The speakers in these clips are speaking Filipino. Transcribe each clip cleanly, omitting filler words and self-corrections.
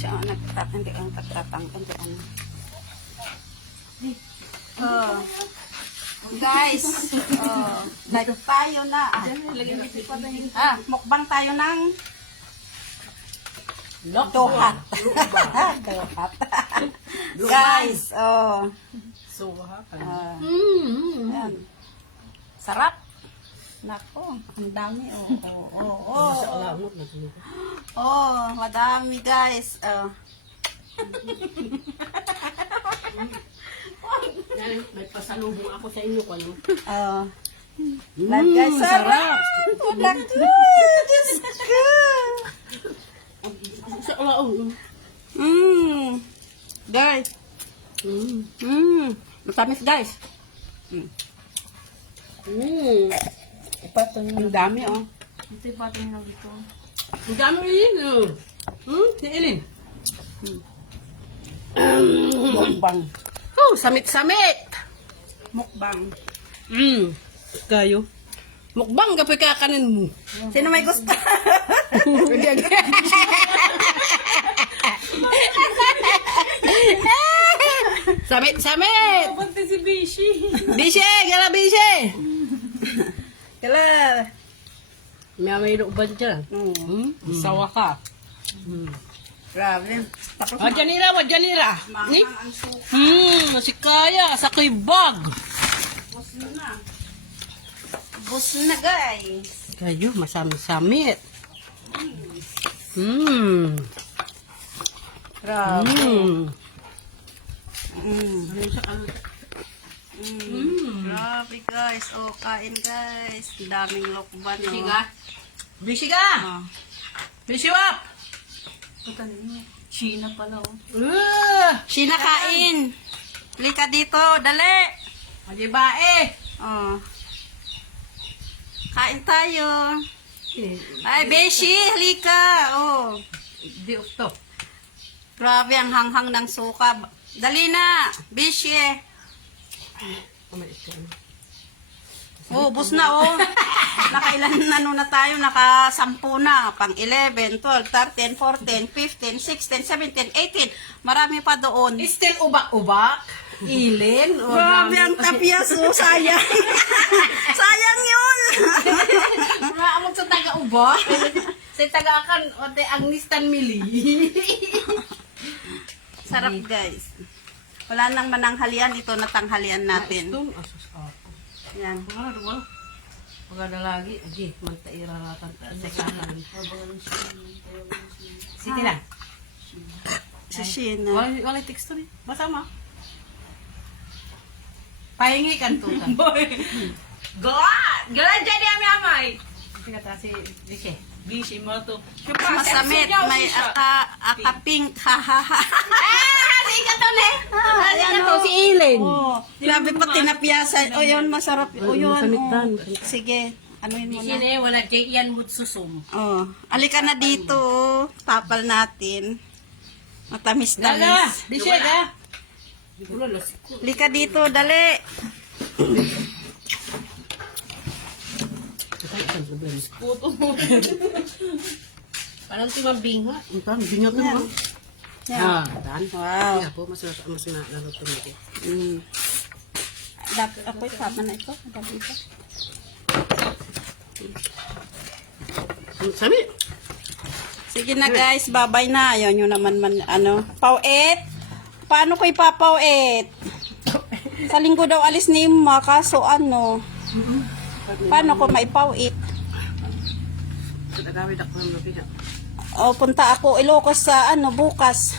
siya hindi ang nagtatang, hindi ano. Oh. Guys, like tayo na. Mukbang tayo ng dohat. Dohat. Guys, yan. Sarap. Nako, ang dami. Madami guys. May pasalubong ako sa inyo. Guys, sarap. Wala ko. Diyos ko. Guys. Matamis guys. Ang dami Ito yung patin lang dito. Ang dami rin. Si Elin. Mukbang. Samit-samit. Mukbang. Kayo. Mukbang kapag kakanin mo. Sino may gusto? Samit-samit. Pati si Bishi. Bishe, gala bishe. Kala. May uban dyan. Sawa ka. Grabe. Tapos Wajanira. Ni? mangang ang suka. Masikaya. Sa ko'y bag. Bus na. Bus na guys. Kayo, masami-samit. Grabe. Mm. Grabe guys. Kain guys. Daming lokban. Busy ka? Busy wap? China pala Sina kain. Lika dito. Dali. Diba Kain tayo. Ay, Beshi. Halika. Di to. Grabe ang hanghang ng suka. Dali na. Beshi. Bus na Nakailan na tayo, naka-10 na, pang 11, 12, 13, 14, 15, 16, 17, 18. Marami pa doon. Still ubak-ubak. Ilin. Grabe ang tapyas, sayang. Sayang yun. Maamag sa taga-ubak. Sa taga-akan, ote ang nistan mili. Sarap guys. Wala nang mananghalian, ito na tanghalian natin. Yan. Pagkada lagi, aji, magtaira ratan sa kanan. Sige lang. Si Sheena. Wala texture eh. Masama. Pahingi kan to. God! Galan dyan yung amay! Sige ta si Bishi. Bishi mo to. Masamit, may aka-pink, ha-ha-ha. Halika to, ne! Ayan Si Ilin. Grabe pa tinapiyasan. Yun, masarap. Yun. Masamitan. Sige, anuin mo Bishi na. ne, wala dyan yan mo't susum. Alika na dito. Tapal natin. Matamis-tamis. Bishi ka. Alika dito, dali. Parang timambing ha. Ito, bingat na mo. Yan. Dan. Wow. Kaya po, mas nalutong ito. Apoy, tama na ito. Dapat ito. Sabi. Sige na guys, babay na. Ayaw nyo naman Pauit. Paano ko ipapauit? Sa linggo daw alis ni Ima, kaso paano ko maipauit? Nagawid ako ng lupita. Punta ako Ilocos sa bukas.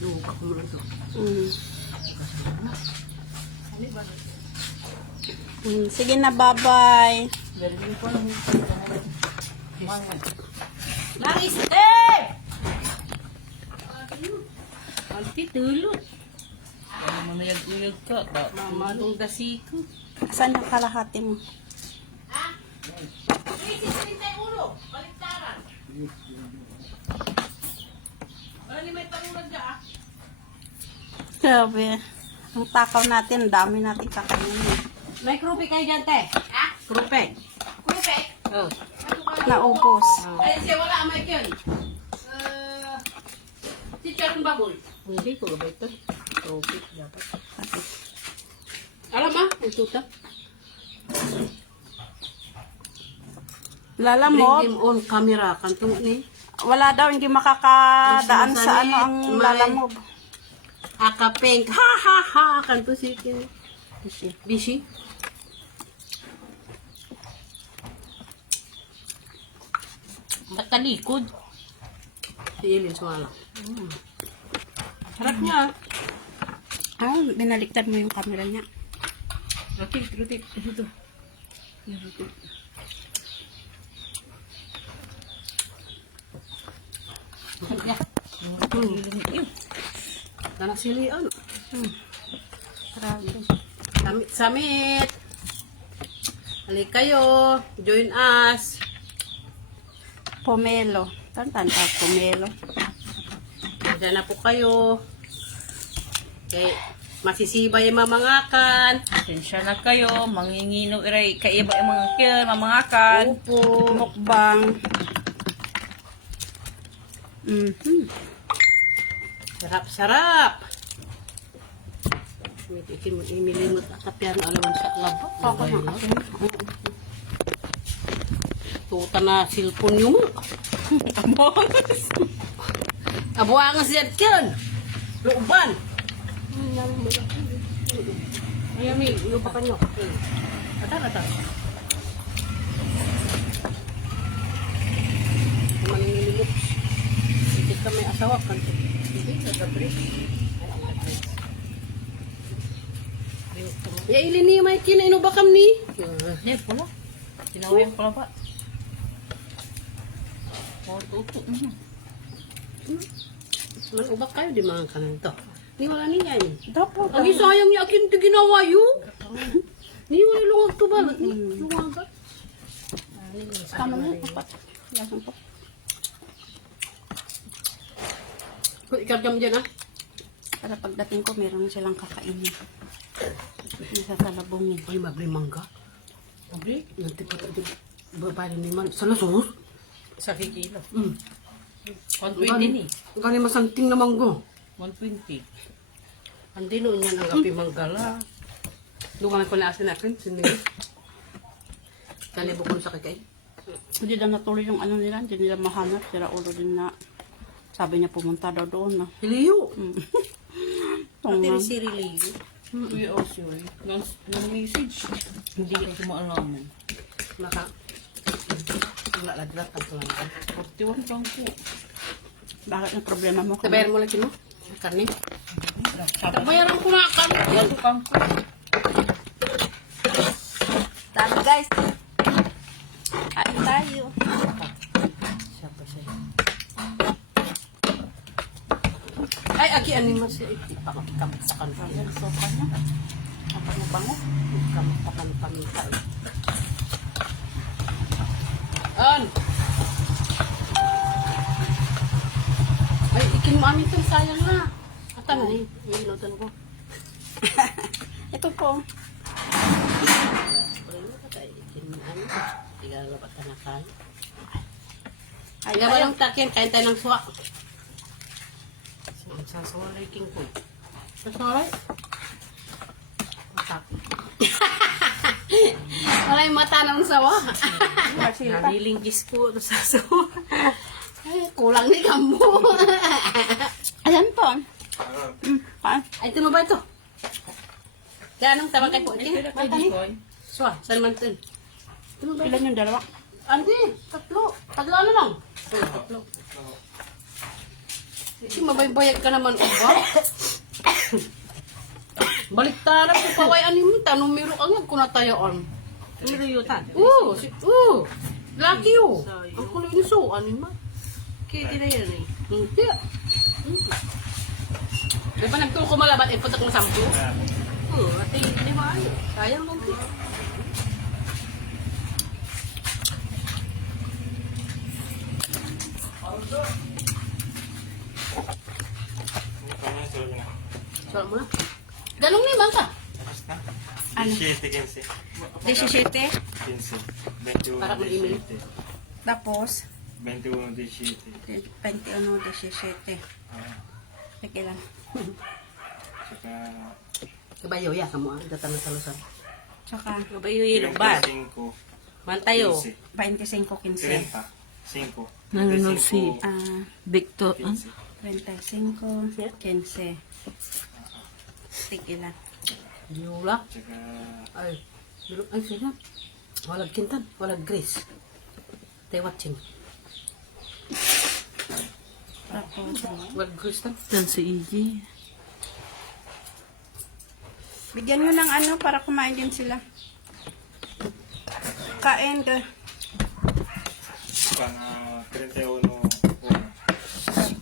Luka ko mo lang ito. Sige na, bye-bye. Lang step! Alti tulot. Mamayag-uyag ka. Mamanong dasiko. Saan yung kalahati mo? Grabe. Ang takaw natin, dami natin kakainin. May krupe kayo dyan, te. Ha? Krupe. Krupe? Oh. Naubos. Ay, siya wala, may yun. chicharon baboy. Hindi ko ba ito? Tropik dapat. Alam ang tuta. Lalamog. Bring them on camera. Kantong ni. Wala daw, hindi makakadaan Yung sa sinasabi, ano ang may- lalamog. Akapeng. Ha ha ha. Kanto si Kin. Bishi. Ba't talikod? Si Ilin sumala. Harap niya. Ah, binaliktad mo yung camera niya. Rotik. Ito. Yung rotik. Nanasilian. Grabe. Samit. Halik kayo. Join us. Pomelo. Tantanta, pomelo. Diyan na po kayo. Okay. Masisibay yung mamangakan. Pasensya na kayo. Mangingino iray kaiba yung mga kill, mamangakan. Opo. Mukbang. Mhm. Sarap-sarap. Imilimot at kapyan alaman sa labo. Ako na. Tuta na silpon nyo mo. Abuangas yan yan. Luuban. Ayami, lupakan nyo. Ata. Manilimuts. Hindi ka may asawa kan. Hindi, nagabri. Ya ili ni may kinaino ba kam ni? Hindi, pula. Tinawin pula pa. Oh, tuto. Man ubak kayo di mga kanan to. Ni wala niya ni. Dapat. Ang isayang niya akin ti ginawa yu. Ni wala luwag to balot ni. Luwag ka. Tama mo. Dapat. Lasang po. Kung ikam dyan ah. Para pagdating ko, meron silang kakainin. Nasasalabungin. Ay mabli mangga. Mabli? Nanti pa tayo babae ni man. Sana sus? Sa kikilo. 120 120 ni. Gani masanting na manggo. 120. Andi noon yan ang api manggala. Lugan ko na asin akin. Sindi. Kalibo ko sa kikay. Hindi na natuloy yung ano nila. Hindi nila mahanap. Sira ulo din na. Sabi niya pumunta daw doon na. Hiliyo. Tungan. Ate si Rilio. We also, message. Hindi ko maalaman. Naka. Wala laglat ang tulangan. 41 pang po. Bakit yung problema mo? Tabayaran mo lagi mo? Karne? Sabi Tabayaran ko na karne. ko pang po. Dami guys. Kain tayo. Siya pa siya. Ay, agi animal siya. Ipakamit sa kanto. Ang sopa niya. Ang bango-bango. Ipakamit sa kanto. An! Ay, ikin mo amin itong sayang na. Ata na eh. Iinutan ko. Ito po. Pwede mo ka tayo. Ikin mo amin. Igalabat ka na kain. Ay, Kaya ba lang takin? Kain tayo ng suwa. Sasawaray king ko. Sasawaray? Matak. Wala yung mata ng sawa. Nalilinggis ko sa sawa. Ay, kulang ni kamo. Ayan po. Paan? Ay, ito mo ba ito? Ganong tama kay po. Kaya kay Mata ni. Dikoy. Suwa, saan man ito? Ito mo ba ito? Ilan yung dalawa? Andi, tatlo. Tatlo ano lang? Tatlo. Kasi mabaybayag ka naman, uba. Baliktaran ko paway anim ta numero ang kunatayaan. Ano yun? Lucky you. Ang kulo ni so anim ma. Kaya di na yan eh. Hindi. Di ba nagtulo ko malabat eh putak mo sampu? Ate, di ba ay? Sayang lang po. Saan mo na? Dalong ni man ka. Ano? 17, 17. 15, 21, Para mag-email. 17, Tapos, 21, 17. 21, 17. Sige lang. Tsaka Kabayo, ya, kamu datang na talusan. Tsaka, Kabayo ilog ba? 25, Mantayo. 15, 25, 15. 30, 5, Nanonood si 35, Ah, Victor. 15. 25, 15. Sige lang. Yula. Tsaka Ay, bilog. Ay, sige. Walag kintan, walag grace. Tay watching. Tapos, Walag grace tan. Yan si Iggy. bigyan nyo ng ano para kumain din sila. Kain ka. pang 31,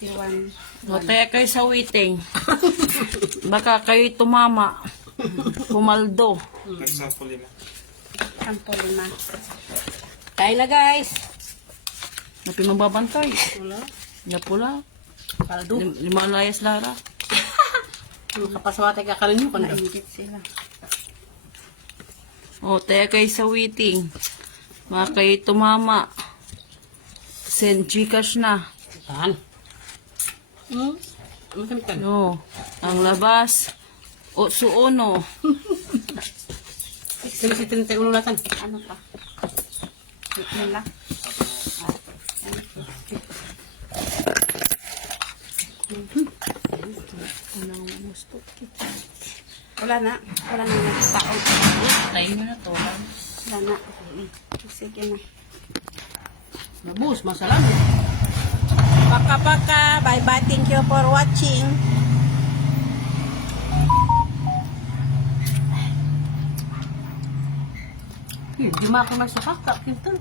51. O, kaya kayo sa waiting. Baka kayo tumama. Pumaldo. nagsample 5. 15. Kain na guys. Napi mababantay. Wala. Napula. Kaldo. Lima layas lara. Kapaswate ka kanin nyo kanda. Nainggit sila. O, kaya kayo sa waiting. Baka kayo tumama. Send Gcash na. Tahan. Ano kami kan? No. Ang labas. O, suono. Sino si 31 latan? Ano pa? Wait nila. Wala na. Wala na nagtaon. Tayo na to. Wala na. Sige na. Mabus, masalam. Paka-paka. Bye-bye. Thank you for watching. Di ma ako may sakak, kintan.